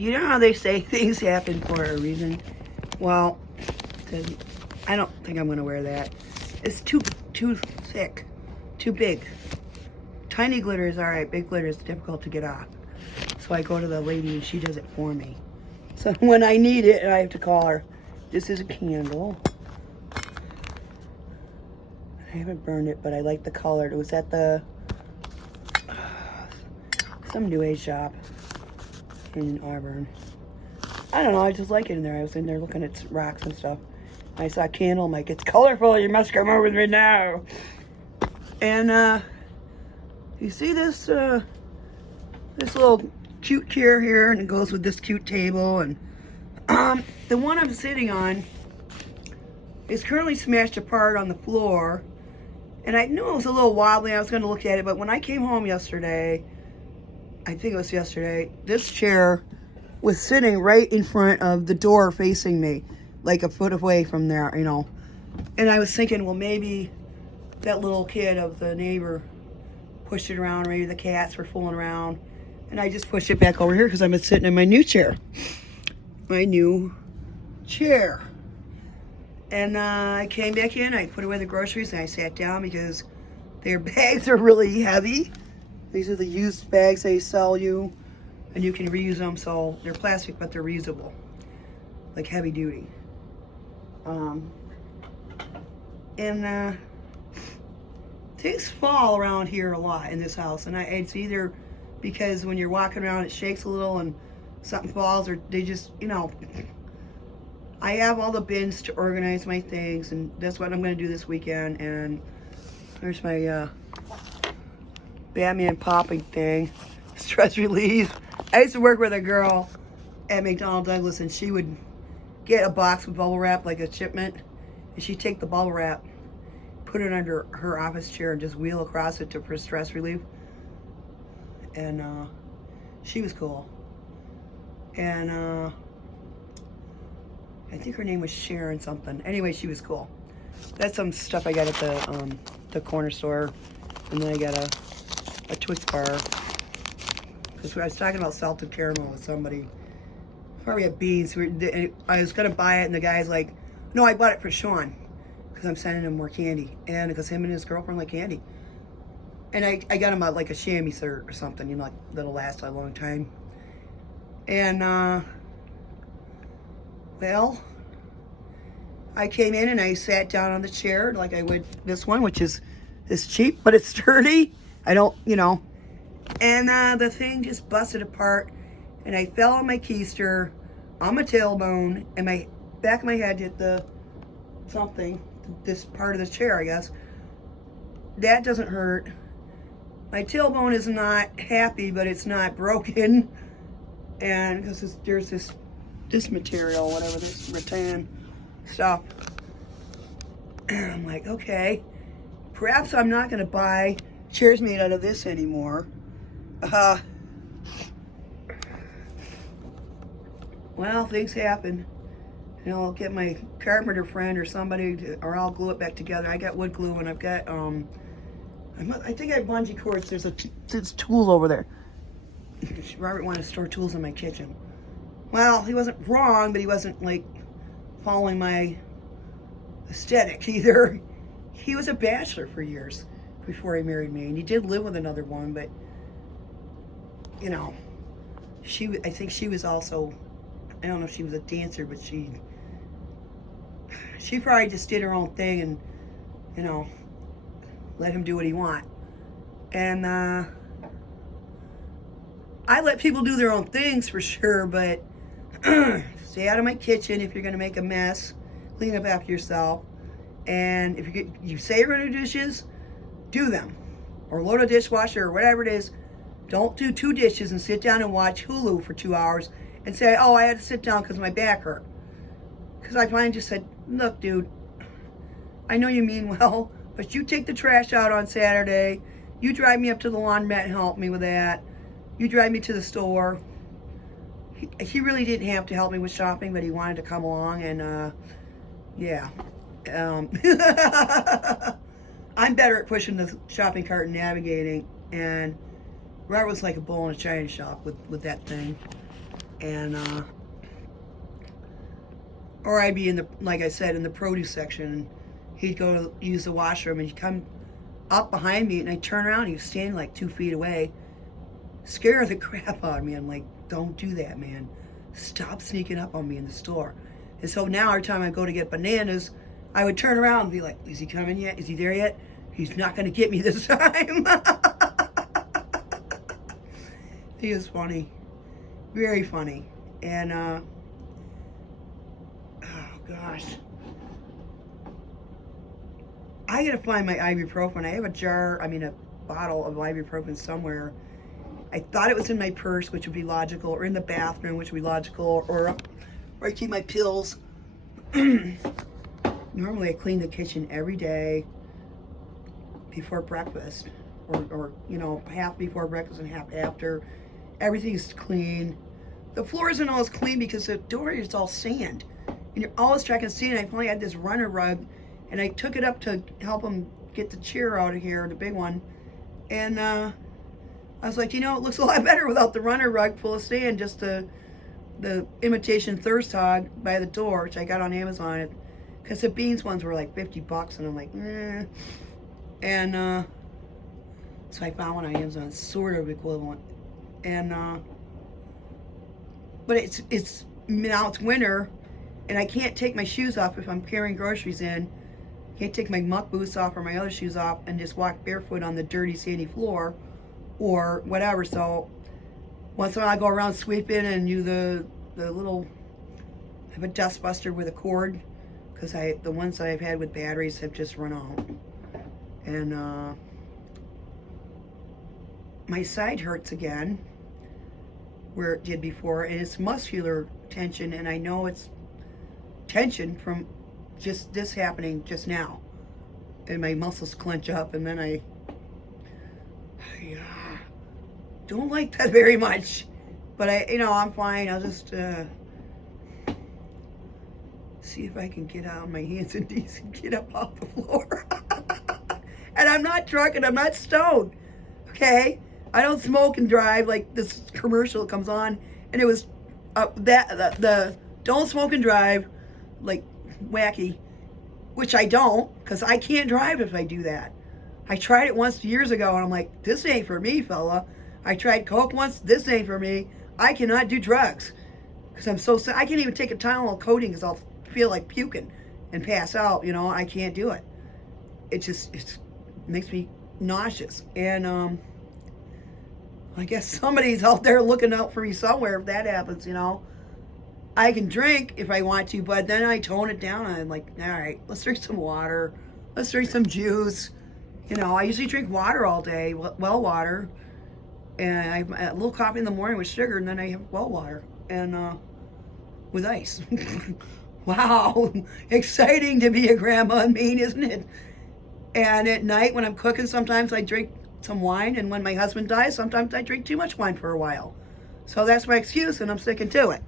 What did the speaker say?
You know how they say things happen for a reason? Well, I don't think I'm gonna wear that. It's too thick, too big. Tiny glitter is alright, big glitter is difficult to get off. So I go to the lady and she does it for me. So when I need it, I have to call her. This is a candle. I haven't burned it, but I like the color. It was at the some new age shop in Auburn. I don't know, I just like it in there. I was in there looking at rocks and stuff. I saw a candle, I'm like, it's colorful, you must come over with me now. And you see this this little cute chair here, and it goes with this cute table, and the one I'm sitting on is currently smashed apart on the floor, and I knew it was a little wobbly. I was going to look at it, but when I came home yesterday, I think it was yesterday, this chair was sitting right in front of the door facing me, like a foot away from there, you know. And I was thinking, well, maybe that little kid of the neighbor pushed it around, or maybe the cats were fooling around. And I just pushed it back over here because I'm sitting in my new chair. My new chair. And I came back in, I put away the groceries, and I sat down because their bags are really heavy. These are the used bags they sell you, and you can reuse them, so they're plastic, but they're reusable. Like heavy duty. Things fall around here a lot in this house, and it's either because when you're walking around it shakes a little and something falls, or they just, you know. I have all the bins to organize my things, and that's what I'm going to do this weekend. And there's my Batman popping thing, stress relief. I used to work with a girl at McDonnell Douglas, and she would get a box with bubble wrap, like a shipment, and she'd take the bubble wrap, put it under her office chair, and just wheel across it for stress relief. And she was cool. And I think her name was Sharon something. Anyway, she was cool. That's some stuff I got at the corner store. And then I got a Twix bar. Because I was talking about salted caramel with somebody. Probably had beans. I was going to buy it, and the guy's like, no, I bought it for Sean. Because I'm sending him more candy. And because him and his girlfriend like candy. And I got him like a chamois shirt or something, you know, like that'll last a long time. And, well, I came in and I sat down on the chair like I would this one, which is cheap, but it's sturdy. I don't, you know. And the thing just busted apart, and I fell on my keister, on my tailbone, and my back of my head hit this part of the chair, I guess. That doesn't hurt. My tailbone is not happy, but it's not broken. And because there's this material, whatever, this rattan stuff. And I'm like, okay, perhaps I'm not going to buy chairs made out of this anymore. Well, things happen. You know, I'll get my carpenter friend or somebody, or I'll glue it back together. I got wood glue, and I've got, I think I have bungee cords. There's tools over there. Robert wanted to store tools in my kitchen. Well, he wasn't wrong, but he wasn't, like, following my aesthetic either. He was a bachelor for years before he married me, and he did live with another woman, but, you know, I think she was also, I don't know if she was a dancer, but she probably just did her own thing and, you know, let him do what he want. And, I let people do their own things for sure, but stay out of my kitchen if you're going to make a mess. Clean up after yourself. And if you say you're going to do dishes, do them. Or load a dishwasher or whatever it is. Don't do 2 dishes and sit down and watch Hulu for 2 hours and say, oh, I had to sit down because my back hurt. Because I finally just said, look, dude, I know you mean well, but you take the trash out on Saturday. You drive me up to the laundromat and help me with that. You drive me to the store. He really didn't have to help me with shopping, but he wanted to come along, and yeah. I'm better at pushing the shopping cart and navigating, and Robert was like a bull in a china shop with that thing. And, or I'd be in the, like I said, in the produce section, and he'd go to use the washroom, and he'd come up behind me, and I'd turn around, and he was standing like 2 feet away, scare the crap out of me. I'm like, don't do that, man. Stop sneaking up on me in the store. And so now every time I go to get bananas, I would turn around and be like, is he coming yet? Is he there yet? He's not going to get me this time. He was funny. Very funny. And, oh gosh. I gotta find my ibuprofen. I have a bottle of ibuprofen somewhere. I thought it was in my purse, which would be logical, or in the bathroom, which would be logical, or where I keep my pills. Normally I clean the kitchen every day before breakfast, or half before breakfast and half after. Everything's clean. The floor isn't always clean because the door is all sand, and you're always tracking sand. I finally had this runner rug, and I took it up to help him get the chair out of here, the big one, and I was like, it looks a lot better without the runner rug full of sand. Just the imitation thirst hog by the door, which I got on Amazon, because the beans ones were like $50, and I'm like, eh. And so I found one on Amazon, sort of equivalent. And but it's now it's winter, and I can't take my shoes off if I'm carrying groceries in. Can't take my muck boots off or my other shoes off and just walk barefoot on the dirty sandy floor or whatever. So once in a while I go around sweeping and use the little, I have a dust buster with a cord, because the ones that I've had with batteries have just run out. And my side hurts again where it did before, and it's muscular tension, and I know it's tension from just this happening just now, and my muscles clench up, and then I don't like that very much, but I'm fine. I'll just see if I can get out on my hands and knees and get up off the floor. And I'm not drunk and I'm not stoned, okay? I don't smoke and drive like this commercial comes on, and it was the don't smoke and drive, like wacky, which I don't, because I can't drive if I do that. I tried it once years ago, and I'm like, this ain't for me, fella. I tried coke once, this ain't for me. I cannot do drugs, because I'm so sick. I can't even take a Tylenol coating because I'll feel like puking and pass out. I can't do it. It makes me nauseous. And I guess somebody's out there looking out for me somewhere if that happens. I can drink if I want to, but then I tone it down. I'm like, all right, let's drink some water. Let's drink some juice. I usually drink water all day, well water. And I have a little coffee in the morning with sugar, and then I have well water and with ice. Wow, exciting to be a grandma and mean, isn't it? And at night when I'm cooking, sometimes I drink some wine, and when my husband dies, sometimes I drink too much wine for a while. So that's my excuse, and I'm sticking to it.